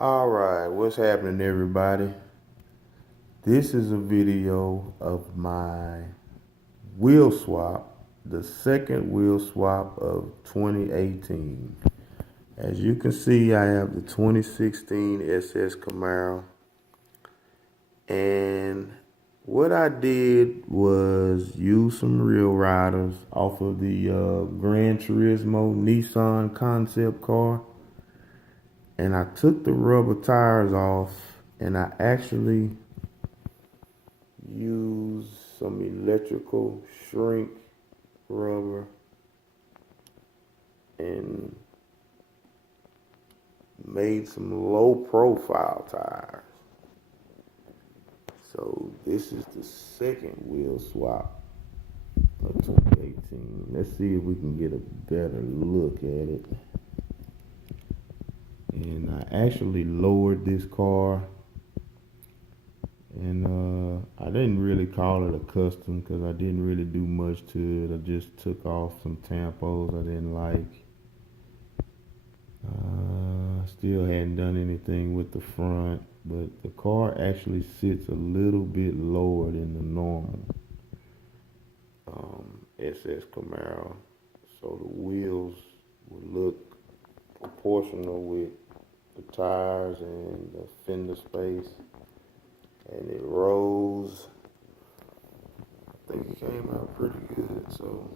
All right, what's happening, everybody? This is a video of my wheel swap, the second wheel swap of 2018. As you can see, I have the 2016 SS Camaro, and what I did was use some real riders off of the Gran Turismo Nissan concept car, and I took the rubber tires off, and I actually use some electrical shrink rubber and made some low profile tires. So this is the second wheel swap of 2018. Let's see if we can get a better look at it. And I actually lowered this car, and I didn't really call it a custom because I didn't really do much to it. I just took off some tampos I didn't like. Still hadn't done anything with the front, but the car actually sits a little bit lower than the normal SS Camaro, so the wheels would look proportional with the tires and the fender space, and it rose. I think it came out pretty good, so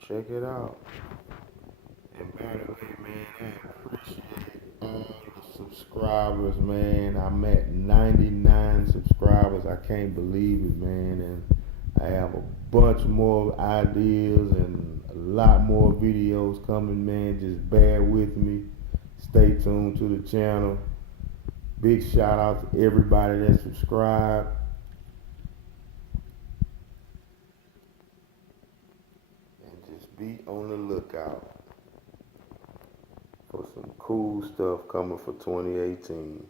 check it out. And by the way, man, I appreciate all the subscribers, man. I'm at 99 subscribers. I can't believe it, man. And I have a bunch more ideas and a lot more videos coming, man. Just bear with me. Stay tuned to the channel. Big shout out to everybody that subscribed. And just be on the lookout for some cool stuff coming for 2018.